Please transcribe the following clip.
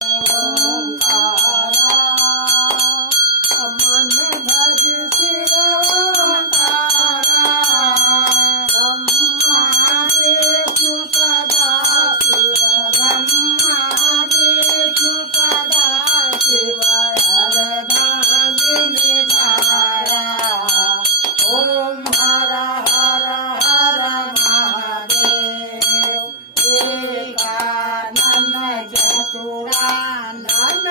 ओंकारा मन भज शिव ओंकारा ब्रह्मादिषु सदा शिव ब्रह्मादिषु सदा शिव अर्धांगिनी धारा ओम हर हर हर महादेव एकानन चतुरानन